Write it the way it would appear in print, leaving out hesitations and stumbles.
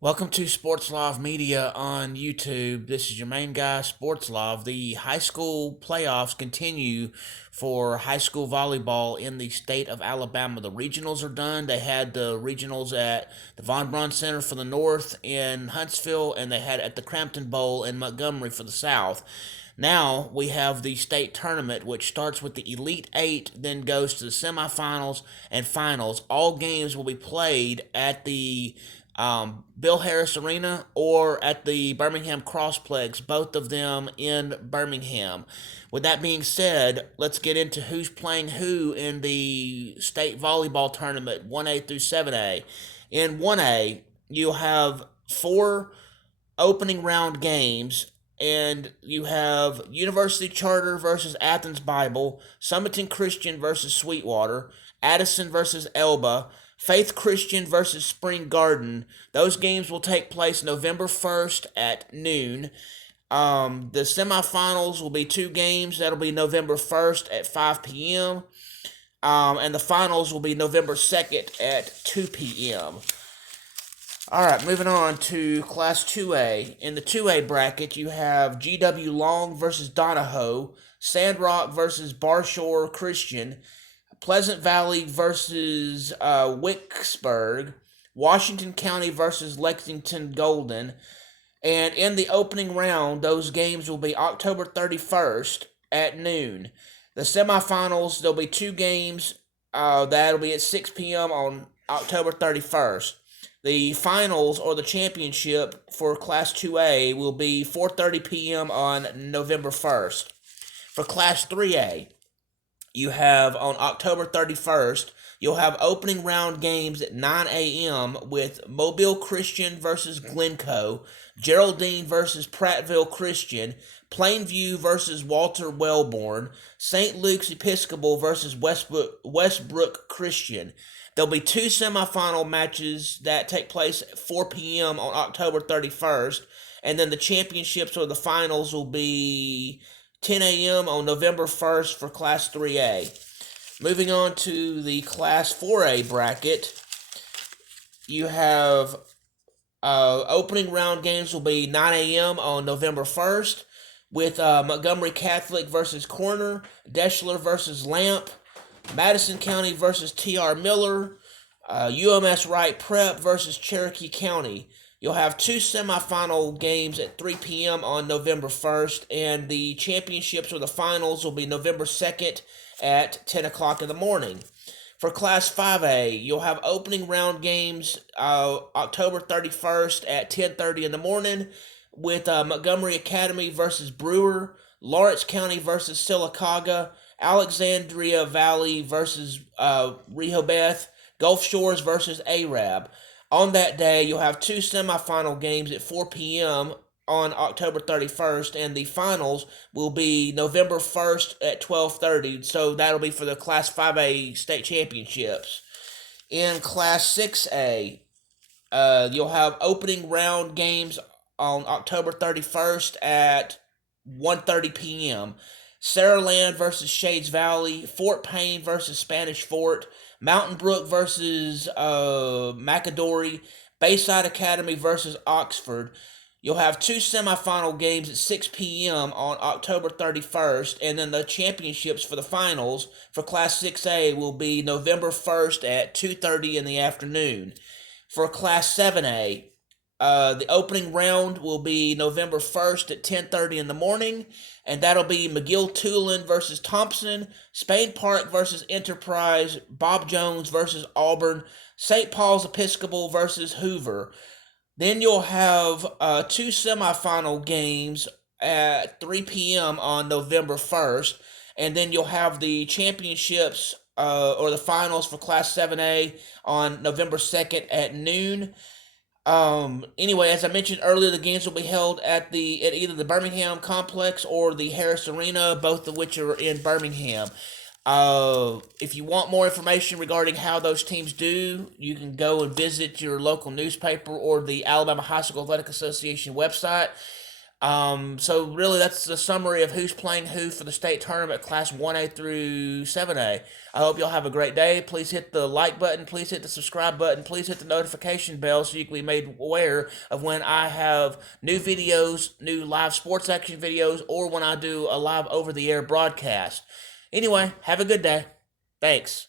Welcome to Sports Live Media on YouTube. This is your main guy, Sports Live. The high school playoffs continue for high school volleyball in the state of Alabama. The regionals are done. They had the regionals at the Von Braun Center for the North in Huntsville, and they had at the Crampton Bowl in Montgomery for the South. Now we have the state tournament, which starts with the Elite Eight, then goes to the semifinals and finals. All games will be played at the Bill Harris Arena or at the Birmingham Crossplex, both of them in Birmingham. With that being said, let's get into who's playing who in the state volleyball tournament 1A through 7A. In 1A, you'll have four opening round games, and you have University Charter versus Athens Bible, Summerton Christian versus Sweetwater, Addison versus Elba, Faith Christian versus Spring Garden. Those games will take place November 1st at noon. The semifinals will be two games. That'll be November 1st at 5 p.m. And the finals will be November 2nd at 2 p.m. All right, moving on to Class 2A. In the 2A bracket, you have GW Long versus Donahoe, Sandrock versus Barshore Christian, Pleasant Valley versus Wicksburg, Washington County versus Lexington Golden. And in the opening round, those games will be October 31st at noon. The semifinals, there'll be two games. That'll be at 6 p.m. on October 31st. The finals or the championship for Class 2A will be 4:30 p.m. on November 1st. For Class 3A, you have on October 31st, you'll have opening round games at 9 a.m. with Mobile Christian versus Glencoe, Geraldine versus Prattville Christian, Plainview versus Walter Wellborn, St. Luke's Episcopal versus Westbrook Christian. There'll be two semifinal matches that take place at 4 p.m. on October 31st, and then the championships or the finals will be 10 a.m. on November 1st for Class 3A. Moving on to the Class 4A bracket, you have opening round games will be 9 a.m. on November 1st with Montgomery Catholic versus Corner, Deschler versus Lamp, Madison County versus T.R. Miller, UMS Wright Prep versus Cherokee County. You'll have two semifinal games at 3 p.m. on November 1st, and the championships or the finals will be November 2nd at 10 o'clock in the morning. For Class 5A, you'll have opening round games October 31st at 10:30 in the morning with Montgomery Academy versus Brewer, Lawrence County versus Sylacauga, Alexandria Valley versus Rehoboth, Gulf Shores versus Arab. On that day, you'll have two semifinal games at 4 p.m. on October 31st, and the finals will be November 1st at 12:30. So that'll be for the Class 5A state championships. In Class 6A, you'll have opening round games on October 31st at 1:30 p.m. Saraland versus Shades Valley, Fort Payne versus Spanish Fort, Mountain Brook versus Macadori, Bayside Academy versus Oxford. You'll have two semifinal games at 6 p.m. on October 31st, and then the championships for the finals for Class 6A will be November 1st at 2:30 in the afternoon. For Class 7A, the opening round will be November 1st at 10:30 in the morning, and that'll be McGill-Tulane versus Thompson, Spain Park versus Enterprise, Bob Jones versus Auburn, St. Paul's Episcopal versus Hoover. Then you'll have two semifinal games at 3 p.m. on November 1st, and then you'll have the championships or the finals for Class 7A on November 2nd at noon. Anyway, as I mentioned earlier, the games will be held at either the Birmingham Complex or the Harris Arena, both of which are in Birmingham. If you want more information regarding how those teams do, you can go and visit your local newspaper or the Alabama High School Athletic Association website. So really, that's the summary of who's playing who for the state tournament, class 1A through 7A. I hope y'all have a great day. Please hit the like button. Please hit the subscribe button. Please hit the notification bell so you can be made aware of when I have new videos, new live sports action videos, or when I do a live over-the-air broadcast. Anyway, have a good day. Thanks.